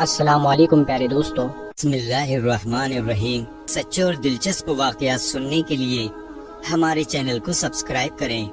السلام علیکم پیارے دوستو، بسم اللہ الرحمن الرحیم۔ سچے اور دلچسپ واقعات سننے کے لیے ہمارے چینل کو سبسکرائب کریں۔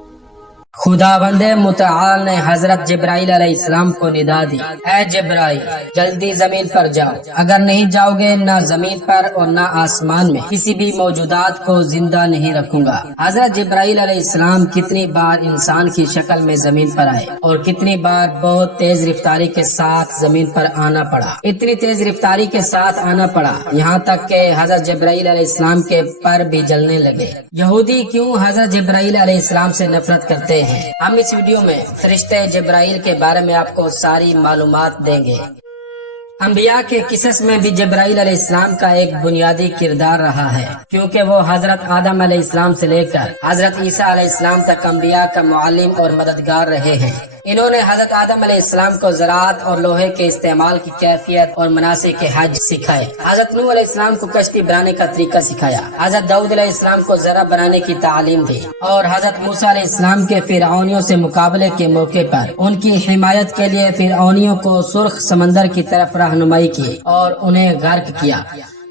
خداوند متعال نے حضرت جبرائیل علیہ السلام کو ندا دی، اے جبرائیل جلدی زمین پر جاؤ، اگر نہیں جاؤ گے نہ زمین پر اور نہ آسمان میں کسی بھی موجودات کو زندہ نہیں رکھوں گا۔ حضرت جبرائیل علیہ السلام کتنی بار انسان کی شکل میں زمین پر آئے اور کتنی بار بہت تیز رفتاری کے ساتھ زمین پر آنا پڑا۔ اتنی تیز رفتاری کے ساتھ آنا پڑا یہاں تک کہ حضرت جبرائیل علیہ السلام کے پر بھی جلنے لگے۔ یہودی کیوں حضرت جبرائیل علیہ السلام سے نفرت کرتے ہیں؟ ہم اس ویڈیو میں فرشتے جبرائیل کے بارے میں آپ کو ساری معلومات دیں گے۔ انبیاء کے قصص میں بھی جبرائیل علیہ السلام کا ایک بنیادی کردار رہا ہے، کیونکہ وہ حضرت آدم علیہ السلام سے لے کر حضرت عیسیٰ علیہ السلام تک انبیاء کا معلم اور مددگار رہے ہیں۔ انہوں نے حضرت آدم علیہ السلام کو زراعت اور لوہے کے استعمال کی کیفیت اور مناسک کے حج سکھائے۔ حضرت نوح علیہ السلام کو کشتی بنانے کا طریقہ سکھایا۔ حضرت داؤد علیہ السلام کو ذرہ بنانے کی تعلیم دی اور حضرت موسیٰ علیہ السلام کے فرعونیوں سے مقابلے کے موقع پر ان کی حمایت کے لیے فرعونیوں کو سرخ سمندر کی طرف رہنمائی کی اور انہیں غرق کیا۔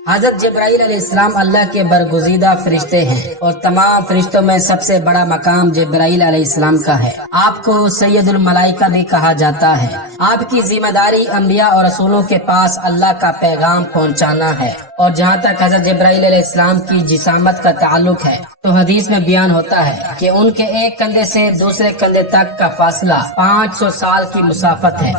حضرت جبرائیل علیہ السلام اللہ کے برگزیدہ فرشتے ہیں اور تمام فرشتوں میں سب سے بڑا مقام جبرائیل علیہ السلام کا ہے۔ آپ کو سید الملائکہ بھی کہا جاتا ہے۔ آپ کی ذمہ داری انبیاء اور رسولوں کے پاس اللہ کا پیغام پہنچانا ہے۔ اور جہاں تک حضرت جبرائیل علیہ السلام کی جسامت کا تعلق ہے تو حدیث میں بیان ہوتا ہے کہ ان کے ایک کندھے سے دوسرے کندھے تک کا فاصلہ 500 سال کی مسافت ہے،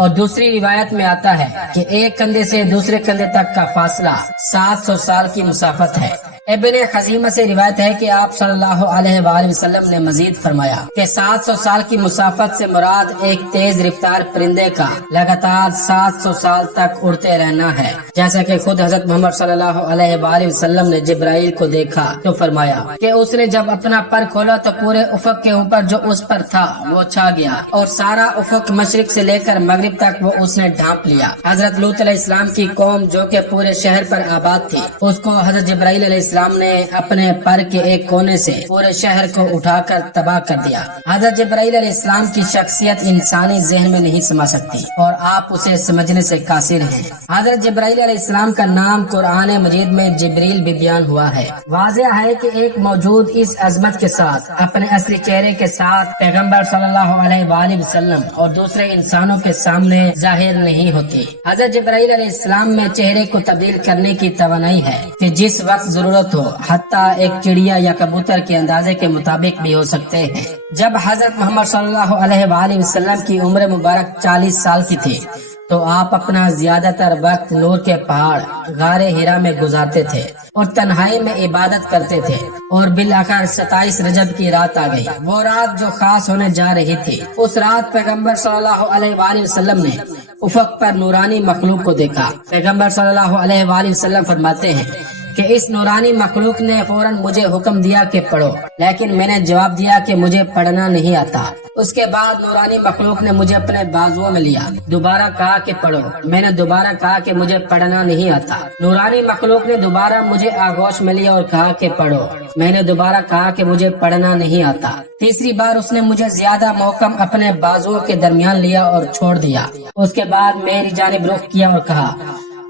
اور دوسری روایت میں آتا ہے کہ ایک کندھے سے دوسرے کندھے تک کا فاصلہ 700 سال کی مسافت ہے۔ ابن خزیمہ سے روایت ہے کہ آپ صلی اللہ علیہ وآلہ وسلم نے مزید فرمایا کہ 700 سال کی مسافت سے مراد ایک تیز رفتار پرندے کا لگاتار 700 سال تک اڑتے رہنا ہے، جیسا کہ خود حضرت محمد صلی اللہ علیہ وآلہ وسلم نے جبرائیل کو دیکھا تو فرمایا کہ اس نے جب اپنا پر کھولا تو پورے افق کے اوپر جو اس پر تھا وہ چھا گیا اور سارا افق مشرق سے لے کر مغرب تک وہ اس نے ڈھانپ لیا۔ حضرت لوط علیہ السلام کی قوم جو کہ پورے شہر پر آباد تھی، اس کو حضرت جبرائیل علیہ السلام نے اپنے پر کے ایک کونے سے پورے شہر کو اٹھا کر تباہ کر دیا۔ حضرت جبرائیل علیہ السلام کی شخصیت انسانی ذہن میں نہیں سما سکتی اور آپ اسے سمجھنے سے قاصر ہیں۔ حضرت جبرائیل علیہ السلام کا نام قرآن مجید میں جبریل بھی بیان ہوا ہے۔ واضح ہے کہ ایک موجود اس عظمت کے ساتھ اپنے اصلی چہرے کے ساتھ پیغمبر صلی اللہ علیہ وآلہ وسلم اور دوسرے انسانوں کے سامنے ظاہر نہیں ہوتی۔ حضرت جبرائیل علیہ السلام میں چہرے کو تبدیل کرنے کی توانائی ہے کہ جس وقت ضرورت ہو، حتیٰ ایک چڑیا یا کبوتر کے اندازے کے مطابق بھی ہو سکتے ہیں۔ جب حضرت محمد صلی اللہ علیہ وآلہ وسلم کی عمر مبارک 40 سال کی تھی تو آپ اپنا زیادہ تر وقت نور کے پہاڑ غار ہرا میں گزارتے تھے اور تنہائی میں عبادت کرتے تھے، اور بالآخر 27 رجب کی رات آ گئی، وہ رات جو خاص ہونے جا رہی تھی۔ اس رات پیغمبر صلی اللہ علیہ وآلہ وسلم نے افق پر نورانی مخلوق کو دیکھا۔ پیغمبر صلی اللہ علیہ وآلہ وسلم فرماتے ہیں کہ اس نورانی مخلوق نے فوراً مجھے حکم دیا کہ پڑھو، لیکن میں نے جواب دیا کہ مجھے پڑھنا نہیں آتا۔ اس کے بعد نورانی مخلوق نے مجھے اپنے بازوؤں میں لیا، دوبارہ کہا کہ پڑھو، میں نے دوبارہ کہا کہ مجھے پڑھنا نہیں آتا۔ نورانی مخلوق نے دوبارہ مجھے آغوش میں لیا اور کہا کہ پڑھو، میں نے دوبارہ کہا کہ مجھے پڑھنا نہیں آتا۔ تیسری بار اس نے مجھے زیادہ محکم اپنے بازوؤں کے درمیان لیا اور چھوڑ دیا۔ اس کے بعد میری جانب رخ کیا اور کہا،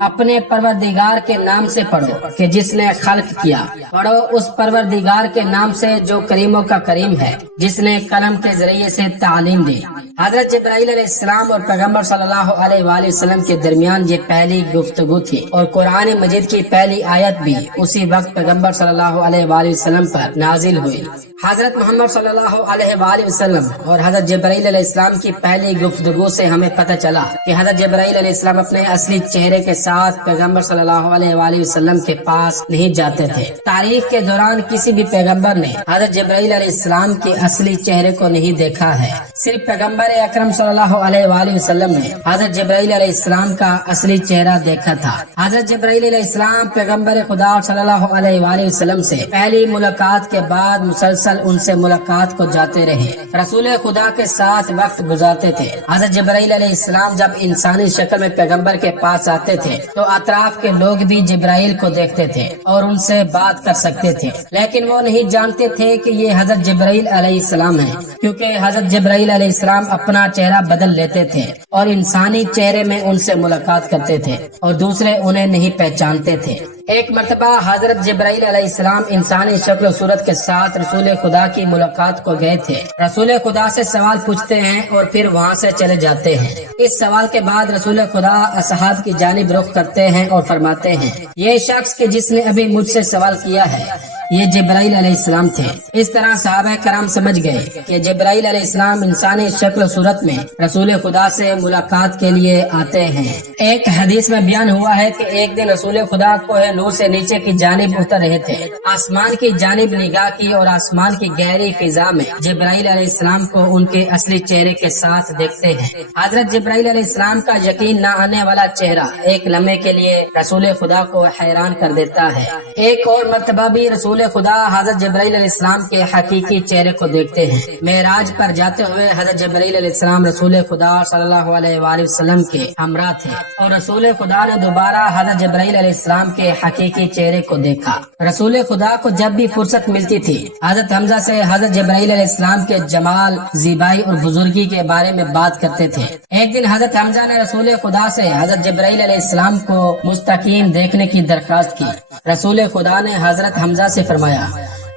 اپنے پروردگار کے نام سے پڑھو کہ جس نے خلق کیا، پڑھو اس پروردگار کے نام سے جو کریموں کا کریم ہے، جس نے قلم کے ذریعے سے تعلیم دی۔ حضرت جبرائیل علیہ السلام اور پیغمبر صلی اللہ علیہ وآلہ وسلم کے درمیان یہ پہلی گفتگو تھی، اور قرآن مجید کی پہلی آیت بھی اسی وقت پیغمبر صلی اللہ علیہ وآلہ وسلم پر نازل ہوئی۔ حضرت محمد صلی اللہ علیہ وآلہ وسلم اور حضرت جبرائیل علیہ السلام کی پہلی گفتگو سے ہمیں پتہ چلا کہ حضرت جبرائیل علیہ السلام اپنے اصلی چہرے کے ساتھ پیغمبر صلی اللہ علیہ وآلہ وسلم کے پاس نہیں جاتے تھے۔ تاریخ کے دوران کسی بھی پیغمبر نے حضرت جبرائیل علیہ السلام کے اصلی چہرے کو نہیں دیکھا ہے، صرف پیغمبر اکرم صلی اللہ علیہ وآلہ وسلم نے حضرت جبرائیل علیہ السلام کا اصلی چہرہ دیکھا تھا۔ حضرت جبرائیل علیہ السلام پیغمبر خدا صلی اللہ علیہ وآلہ وسلم سے پہلی ملاقات کے بعد مسلسل ان سے ملاقات کو جاتے رہے، رسول خدا کے ساتھ وقت گزارتے تھے۔ حضرت جبرائیل علیہ السلام جب انسانی شکل میں پیغمبر کے پاس آتے تھے तो अतराफ के लोग भी जिब्राइल को देखते थे और उनसे बात कर सकते थे, लेकिन वो नहीं जानते थे कि ये हजरत जिब्राइल अलैहिस्सलाम है, क्योंकि हजरत जिब्राइल अलैहिस्सलाम अपना चेहरा बदल लेते थे और इंसानी चेहरे में उनसे मुलाकात करते थे और दूसरे उन्हें नहीं पहचानते थे। एक मर्तबा हजरत जिब्राइल अलैहिस्सलाम इंसानी शक्ल सूरत के साथ रसूल खुदा की मुलाकात को गए थे। रसूल खुदा से सवाल पूछते हैं और फिर वहाँ से चले जाते हैं। इस सवाल के बाद रसूल खुदा असहाब की जानिब रुख करते हैं और फरमाते हैं, ये शख्स के जिसने अभी मुझसे सवाल किया है ये जिब्राइल अलैहिस्सलाम थे। इस तरह सहाबा कराम समझ गए कि जिब्राइल अलैहिस्सलाम इंसानी शक्ल सूरत में रसूल खुदा से मुलाकात के लिए आते हैं। एक हदीस में बयान हुआ है कि एक दिन रसूल खुदा को नूर से नीचे की जानिब उतर रहे थे। आसमान की जानिब निगाह की और आसमान की गहरी फिजा में जिब्राइल अलैहिस्सलाम को उनके असली चेहरे के साथ देखते हैं। हजरत जिब्राइल अलैहिस्सलाम का यकीन न आने वाला चेहरा एक लम्हे के लिए रसूल खुदा को हैरान कर देता है। एक और मर्तबा भी रसूल खुदा हजरत जिब्राइल अलैहिस्सलाम के हकीकी चेहरे को देखते हैं। मेराज पर जाते हुए हजरत जिब्राइल अलैहिस्सलाम रसूल खुदा सल्लल्लाहु अलैहि वसल्लम के हमरा थे और रसूल खुदा ने दोबारा हजरत जिब्राइल अलैहिस्सलाम के हकीकी चेहरे को देखा। रसूल खुदा को जब भी फुर्सत मिलती थी हजरत हमजा से हजरत जिब्राइल अलैहिस्सलाम के जमाल, ज़िबाई और बुजुर्गी के बारे में बात करते थे। एक दिन हजरत हमजा ने रसूल खुदा से हजरत जिब्राइल अलैहिस्सलाम को मुस्तकीम देखने की दरख्वास्त की। रसूल खुदा ने हजरत हमजा से फरमाया,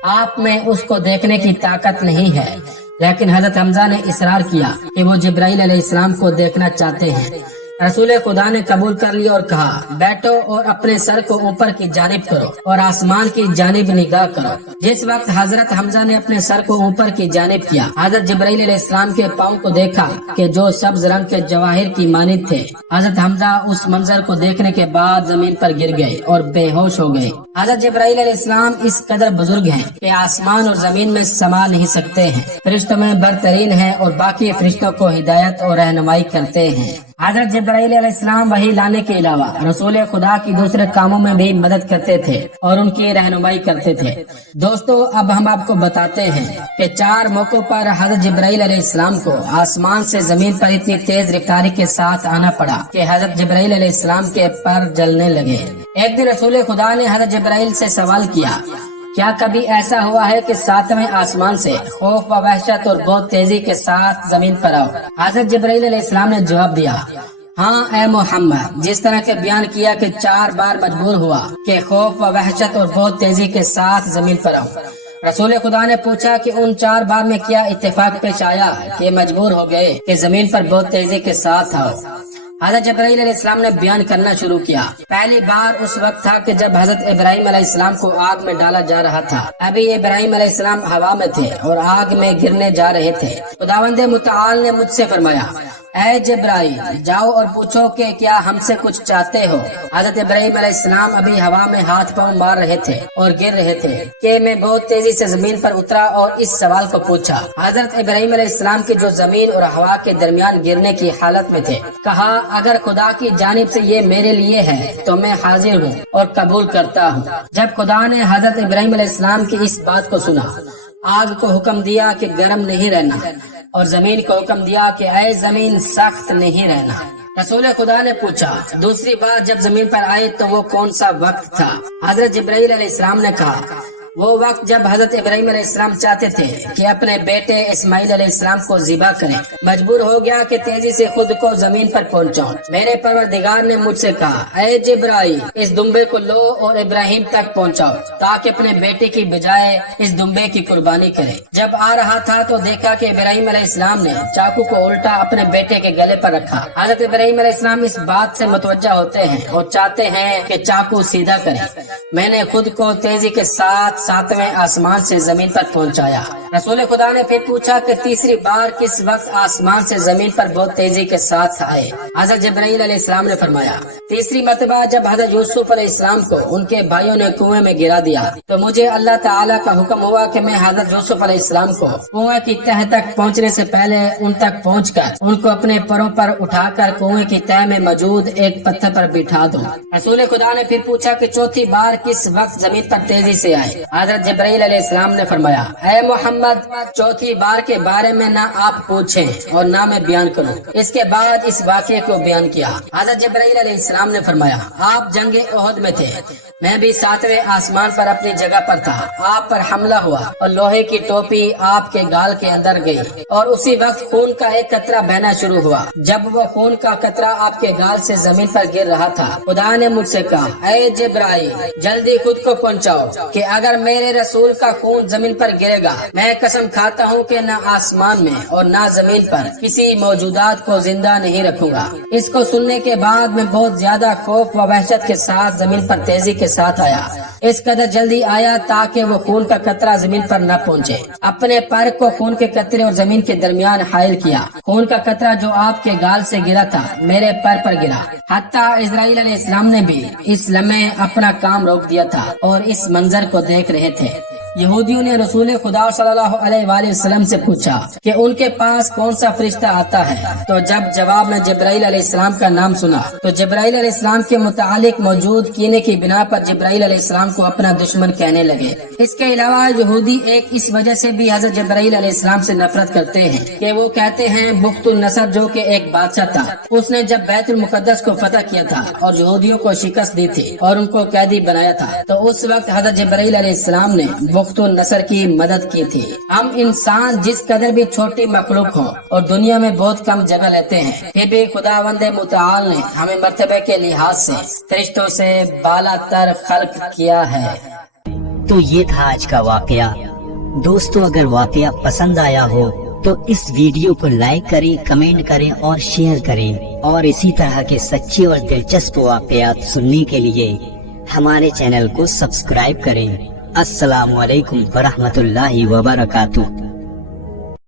आप में उसको देखने की ताकत नहीं है, लेकिन हजरत हमजा ने इसरार किया कि वो जिब्राइल अलैहिस्सलाम को देखना चाहते हैं। रसूल खुदा ने कबूल कर लिया और कहा, बैठो और अपने सर को ऊपर की जानिब करो और आसमान की जानिब निगाह करो। जिस वक्त हजरत हमजा ने अपने सर को ऊपर की जानिब किया, हजरत जिब्राइल अलैहिस्सलाम के पाँव को देखा कि जो सब्ज रंग के जवाहिर की मानित थे। हजरत हमजा उस मंजर को देखने के बाद जमीन पर गिर गए और बेहोश हो गए। हजरत जिब्राइल अलैहिस्सलाम इस कदर बुजुर्ग हैं कि आसमान और जमीन में समा नहीं सकते हैं। फरिश्तों में बरतरीन हैं और बाकी फरिश्तों को हिदायत और रहनुमाई करते हैं। हजरत जिब्राइल अलैहिस्सलाम वही लाने के अलावा रसूल खुदा की दूसरे कामों में भी मदद करते थे और उनकी रहनुमाई करते थे। दोस्तों, अब हम आपको बताते हैं कि 4 मौकों पर हजरत जिब्राइल अलैहिस्सलाम को आसमान से जमीन पर इतनी तेज रफ्तारी के साथ आना पड़ा कि हजरत जिब्राइल अलैहिस्सलाम के पर जलने लगे। एक दिन रसूल खुदा ने हजरत जिब्राइल से सवाल किया, क्या कभी ऐसा हुआ है कि 7वें आसमान से खौफ व वहशत और बहुत तेजी के साथ जमीन पर आओ? हजरत जिब्राइल अलैहिस्सलाम ने जवाब दिया, हाँ ए मोहम्मद। जिस तरह के बयान किया कि 4 बार मजबूर हुआ कि खौफ व वहशत और बहुत तेजी के साथ जमीन पर आओ। रसूल खुदा ने पूछा कि उन 4 बार में क्या इत्तेफाक पेश आया कि मजबूर हो गए कि जमीन पर बहुत तेजी के साथ आओ? हजरत जिब्राइल अलैहिस्सलाम ने बयान करना शुरू किया। पहली बार उस वक्त था कि जब हजरत इब्राहिम अलैहिस्सलाम को आग में डाला जा रहा था। अभी इब्राहिम अलैहिस्सलाम हवा में थे और आग में गिरने जा रहे थे। खुदावंद मुतआल ने मुझसे फरमाया, ऐ जिब्राइल, जाओ और पूछो कि क्या हमसे कुछ चाहते हो। हजरत इब्राहिम अलैहिस्सलाम अभी हवा में हाथ पांव मार रहे थे और गिर रहे थे कि मैं बहुत तेजी से जमीन पर उतरा और इस सवाल को पूछा। हजरत इब्राहिम अलैहिस्सलाम की जो जमीन और हवा के दरमियान गिरने की हालत में थे, कहा, अगर खुदा की जानिब से ये मेरे लिए है तो मैं हाजिर हूँ और कबूल करता हूँ। जब खुदा ने हजरत इब्राहिम अलैहिस्सलाम की इस बात को सुना, आग को हुक्म दिया कि गर्म नहीं रहना और जमीन को हुक्म दिया कि ऐ जमीन सख्त नहीं रहना। रसूल खुदा ने पूछा, दूसरी बार जब जमीन पर आए तो वो कौन सा वक्त था? हजरत जिब्राइल अलैहिस्सलाम ने कहा, वो वक्त जब हजरत इब्राहिम अलैहिस्सलाम चाहते थे कि अपने बेटे इस्माइल अलैहिस्सलाम को ज़िबा करें। मजबूर हो गया कि तेजी से खुद को जमीन पर पहुंचाऊं। मेरे परवरदिगार ने मुझसे कहा, ऐ जिब्राइल, इस दुम्बे को लो और इब्राहिम तक पहुंचाओ ताकि अपने बेटे की बजाय इस दुम्बे की कुर्बानी करे। जब आ रहा था तो देखा कि इब्राहिम अलैहिस्सलाम ने चाकू को उल्टा अपने बेटे के गले पर रखा। हजरत इब्राहिम अलैहिस्सलाम इस बात से मुतवज्जा होते हैं और चाहते हैं कि चाकू सीधा करें। मैंने खुद को तेजी के साथ 7वें आसमान से जमीन पर पहुंचाया। रसूल खुदा ने फिर पूछा कि तीसरी बार किस वक्त आसमान से जमीन पर बहुत तेजी के साथ आए? हजरत जिब्राइल अलैहिस्सलाम ने फरमाया, तीसरी मर्तबा जब हजरत यूसुफ अलैहिस्सलाम को उनके भाइयों ने कुएं में गिरा दिया तो मुझे अल्लाह ताला का हुक्म हुआ कि मैं हजरत यूसुफ अलैहिस्सलाम को कुएं की तह तक पहुंचने से पहले उन तक पहुंचकर उनको अपने परों पर उठाकर कुएं की तह में मौजूद एक पत्थर पर बिठा दूं। रसूल खुदा ने फिर पूछा कि चौथी बार किस वक्त जमीन पर तेजी से आए? हजरत जिब्राइल अलैहिस्सलाम ने फरमाया, ऐ मोहम्मद, चौथी बार के बारे में ना आप पूछें और ना मैं बयान करूं। इसके बाद इस वाक़े को बयान किया। हजरत जिब्राइल अलैहिस्सलाम ने फरमाया, आप जंगे ओहद में थे, मैं भी 7वें आसमान पर अपनी जगह पर था। आप पर हमला हुआ और लोहे की टोपी आपके गाल के अंदर गई और उसी वक्त खून का एक कतरा बहना शुरू हुआ। जब वो खून का कतरा आपके गाल से जमीन पर गिर रहा था, खुदा ने मुझसे कहा, ऐ जिब्राइल, जल्दी खुद को पहुंचाओ कि अगर मेरे रसूल का खून जमीन पर गिरेगा, मैं कसम खाता हूँ कि न आसमान में और न जमीन पर किसी मौजूदात को जिंदा नहीं रखूंगा। इसको सुनने के बाद मैं बहुत ज्यादा खौफ व वहशत के साथ जमीन पर तेजी के साथ आया। इस कदर जल्दी आया ताकि वो खून का कतरा जमीन पर न पहुंचे। अपने पैर को खून के कतरे और जमीन के दरमियान हायल किया। खून का कतरा जो आपके गाल से गिरा था मेरे पैर पर गिरा। हत्ता इजराइल अलैहिस्सलाम ने भी इस लम्हे अपना काम रोक दिया था और इस मंजर को देख रहे थे। यहूदियों ने रसूल खुदा सल्लल्लाहु अलैहि वसल्लम से पूछा कि उनके पास कौन सा फरिश्ता आता है। तो जब जवाब में जिब्राइल अलैहिस्सलाम का नाम सुना तो जिब्राइल अलैहिस्सलाम के मुतालिक मौजूद कीने की बिना पर जिब्राइल अलैहिस्सलाम को अपना दुश्मन कहने लगे। इसके अलावा यहूदी एक इस वजह से भी हजरत जिब्राइल अलैहिस्सलाम से नफरत करते हैं कि वो कहते हैं बुख्तुल नसर जो कि एक बादशाह था, उसने जब बैतुल मुकद्दस को फतह किया था और यहूदियों को शिकस्त दी थी और उनको कैदी बनाया था, तो उस वक्त हजरत जिब्राइल अलैहिस्सलाम ने बुख्तुल नसर की मदद की थी। हम इंसान जिस कदर भी छोटी मखलूक हो और दुनिया में बहुत कम जगह लेते हैं, फिर भी खुदावंद मुतआल ने हमें मर्तबे के लिहाज से फरिश्तों से बालातर खल्क किया है। तो ये था आज का वाकया। दोस्तों, अगर वाकया पसंद आया हो तो इस वीडियो को लाइक करें, कमेंट करें और शेयर करें। और इसी तरह के सच्चे और दिलचस्प वाकयात सुनने के लिए हमारे चैनल को सब्सक्राइब करें। अस्सलामु अलैकुम वरहमतुल्लाहि वबरकातुहू।